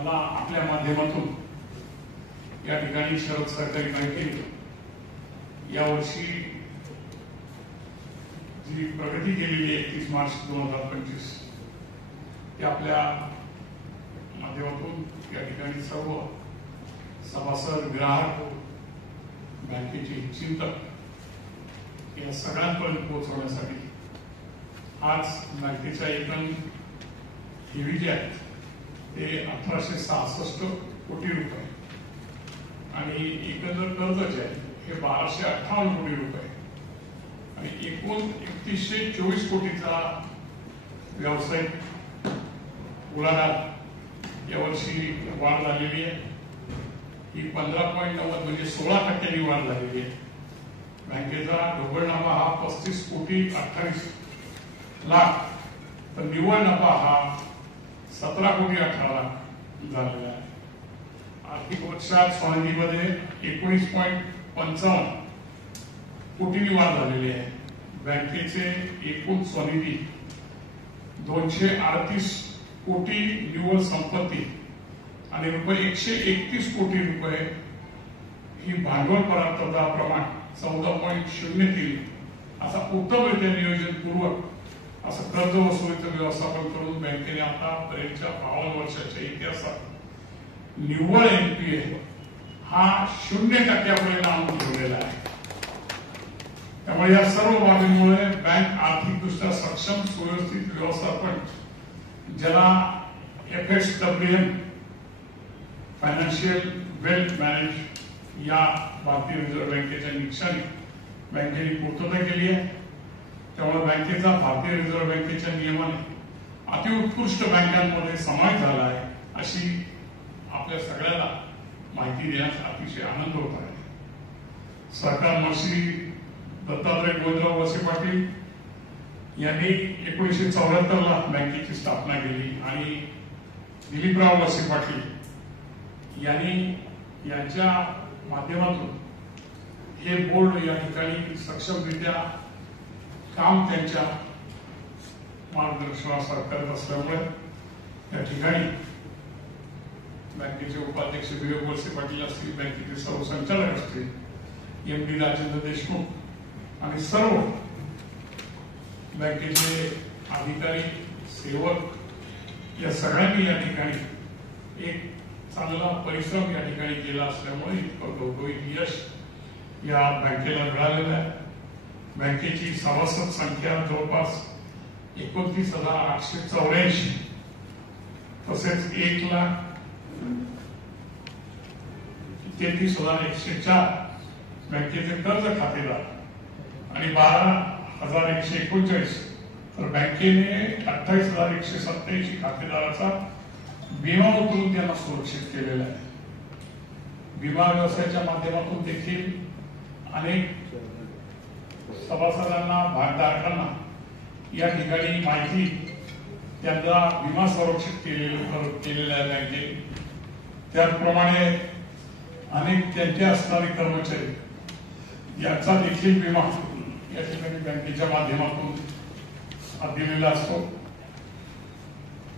मला आपल्या माध्यमातून या ठिकाणी शरद सरकारी बँकेने यावर्षी जी प्रगती केलेली आहे 31 मार्च 2025 ते आपल्या माध्यमातून या ठिकाणी सर्व सभासद, ग्राहक, बँकेचे चिंतक या सगळ्यांपर्यंत पोहोचवण्यासाठी आज बँकेच्या एकूण ठेवी जे आहेत ते 1866 कोटी रुपये आणि एकंदर कर्ज जे आहे हे 1258 कोटी रुपये आणि एकूण 3124 कोटीचा व्यावसायिक उलाढाल यावर्षी वाढ झालेली आहे. ही 15.90 म्हणजे 16% वाढ झालेली आहे. बँकेचा ढोबळ नफा हा 35 कोटी 28 लाख तर निव्वळ नफा हा 17 कोटी 18 लाख झालेला आहे. आर्थिक वर्षात स्वानिधीमध्ये 19.55 कोटींनी वाढ झालेली आहे. बँकेचे एकूण स्वानिधी 238 कोटी निव्वळ संपत्ती आणि रुपये 131 कोटी रुपये ही भांडवल परार्थता प्रमाण 14.03 असा उत्तमरित्या नियोजनपूर्वक असं कर्ज वसुलीचं व्यवस्थापन करून बँकेने आतापर्यंतच्या 52 वर्षाच्या इतिहासात निव्वळ एनपीए हा 0% आणून ठेवलेला आहे. त्यामुळे या सर्व बाबींमुळे बँक आर्थिकदृष्ट्या सक्षम सुव्यवस्थित व्यवस्थापन ज्याला FSWM फायनान्शियल वेल्थ मॅनेज या भारतीय रिझर्व्ह बँकेच्या निकषाने बँकेने पूर्तता केली आहे. त्यामुळे बँकेचा भारतीय रिझर्व्ह बँकेच्या नियमाने अतिउत्कृष्ट बँकांमध्ये समावेश झाला आहे अशी आपल्या सगळ्याला माहिती देण्यास अतिशय आनंद होत आहे. सरकार श्री दत्तात्रय गोविंदराव वळसे पाटील यांनी 1974 ला बँकेची स्थापना केली आणि दिलीपराव वळसे पाटील यांनी यांच्या माध्यमातून हे बोर्ड या ठिकाणी सक्षमरित्या काम त्यांच्या मार्गदर्शनानुसार करत असल्यामुळे या ठिकाणी बँकेचे उपाध्यक्ष विवेक वळसे पाटील असतील, बँकेचे सर्व संचालक असतील, MD राजेंद्र देशमुख आणि सर्व बँकेचे अधिकारी, सेवक या सगळ्यांनी या ठिकाणी एक चांगला परिश्रम या ठिकाणी केला असल्यामुळे इतकं घवघवीत यश या बँकेला मिळालेलं आहे. बँकेची सभासद संख्या जवळपास 29,884 तसेच 1,33,104 बँकेचे कर्ज खातेदार आणि 12,139 तर बँकेने 28,187 खातेदाराचा विमा उतरून त्यांना सुरक्षित केलेला आहे. विमा व्यवसायाच्या माध्यमातून देखील अनेक सभासदांना, भागधारकांना या ठिकाणी माहिती त्यांना विमा संरक्षित केलेला आहे बँकेने. त्याचप्रमाणे अनेक त्यांचे असणारे कर्मचारी यांचा देखील विमा या ठिकाणी बँकेच्या माध्यमातून दिलेला असतो.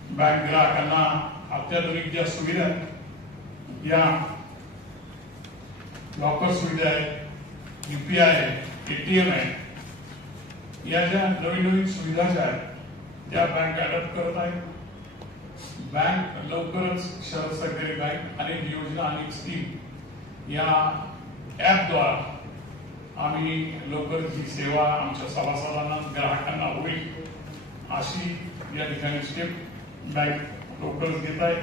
बँक ग्राहकांना अत्याधुनिक ज्या सुविधा आहेत या लॉकर सुविधा आहेत, UPI आहे, ATM आहे, या ज्या नवीन नवीन सुविधा ज्या आहेत त्या बँक अडॉप्ट करत आहेत. बँक लवकरच शरद सरकारी बँक अनेक योजना, अनेक स्कीम या ऍपद्वारा आम्ही लवकरच ही सेवा आमच्या सभासदांना, ग्राहकांना होईल अशी या ठिकाणी स्टेप बँक लवकरच घेत आहे.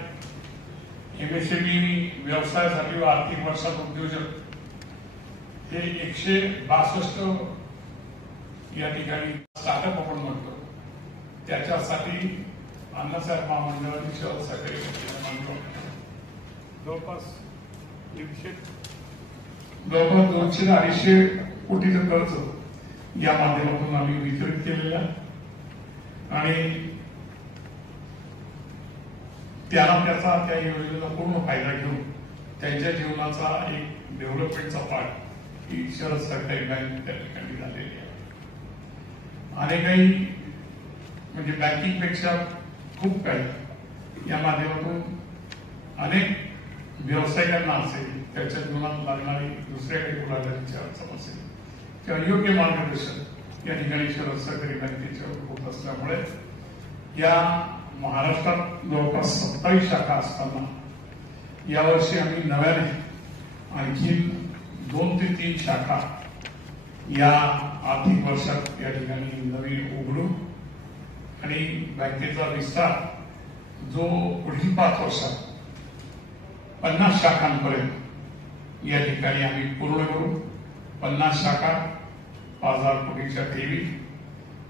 MSME व्यवसायासाठी व आर्थिक वर्षात उद्योजक हे 162 या ठिकाणी स्टार्टअप आपण म्हणतो त्याच्यासाठी अण्णासाहेब महामंडळाने शरद सरकारी जवळपास 200 ते 250 कोटीचं कर्ज या माध्यमातून आम्ही वितरित केलेलं आहे आणि त्याला त्या योजनेचा पूर्ण फायदा घेऊन त्यांच्या जीवनाचा एक डेव्हलपमेंटचा पार्ट ही शरद सरकारी बँक त्या ठिकाणी झालेली आहे. अनेकही म्हणजे बँकिंग पेक्षा खूप काही या माध्यमातून अनेक व्यावसायिकांना असेल, त्याच्या जीवनात लागणारी दुसऱ्या काही पुढाऱ्यांची अडचण असेल किंवा योग्य मार्गदर्शन या ठिकाणी शरद सहकारी बँकेच्या होत असल्यामुळे या महाराष्ट्रात जवळपास 27 शाखा असताना यावर्षी आम्ही नव्याने आणखी 2 ते 3 शाखा या आर्थिक वर्षात या ठिकाणी नवीन उघडू आणि बँकेचा विस्तार जो पुढील 5 वर्षात 50 शाखांपर्यंत या ठिकाणी आम्ही पूर्ण करू. 50 शाखा, 5,000 कोटीच्या ठेवी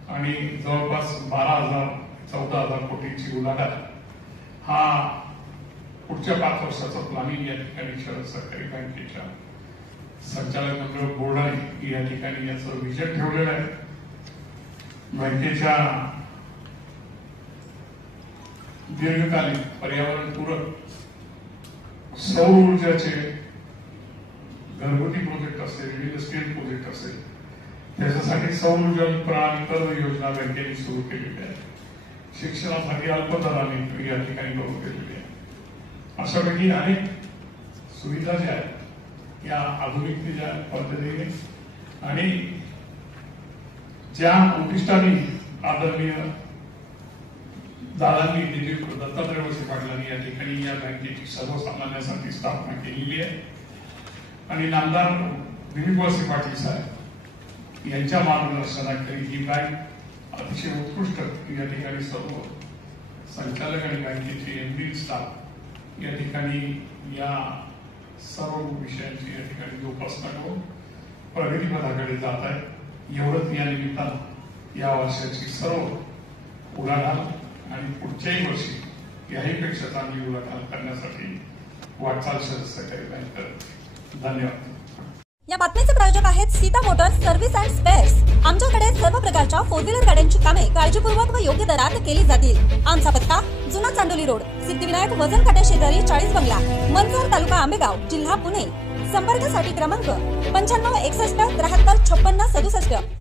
आणि जवळपास 14,000 कोटीची उलाढाल हा पुढच्या 5 वर्षाचं प्लॅनिंग या ठिकाणी शरद सहकारी बँकेच्या संचालक मंडळ बोर्डाने या ठिकाणी याचं विजन ठेवलेलं आहे. बँकेच्या दीर्घकालीन पर्यावरणपूरक सौर ऊर्जाचे घरगुती प्रोजेक्ट असेल, इंडस्ट्रियल प्रोजेक्ट असेल, त्याच्यासाठी सौर ऊर्जा प्रणाली कर्ज योजना बँकेने सुरू केलेली आहे. शिक्षणासाठी अल्पदराने या ठिकाणी करून केलेली आहे. अशापैकी अनेक सुविधा ज्या आहेत या आधुनिकतेच्या पद्धतीने आणि ज्या उद्दिष्टाने आदरणीय दादांनी दत्तात्रय वळसे पाटलांनी या ठिकाणी या बँकेची सर्वसामान्यांसाठी स्थापना केलेली आहे आणि नामदार दिलीप वळसे पाटील साहेब यांच्या मार्गदर्शनाखाली ही बँक अतिशय उत्कृष्ट या ठिकाणी सर्व संचालक आणि बँकेचे एमडी स्टाफ या ठिकाणी या सर्व विषयांची या ठिकाणी जोपासना करून प्रगतीपथाकडे जात आहे. एवढंच या निमित्तानं या वर्षाची सर्व उलाढाल आणि पुढच्याही वर्षी याहीपेक्षा चांगली उलाढाल करण्यासाठी वाटचाल शरद सहकारी बँक करते. धन्यवाद. या बातमीचे प्रायोजक आहेत Sita Motors service and spares. आमच्याकडे सर्व प्रकारच्या 4 व्हीलर गाड्यांची कामे काळजीपूर्वक व योग्य दरात केली जातील. आमचा पत्ता जुना चांडोली रोड, सिद्धिविनायक वजन काट्या शेजारी 40 बंगला, मनसर, तालुका आंबेगाव, जिल्हा पुणे. संपर्कासाठी क्रमांक 95 61 73 56 67.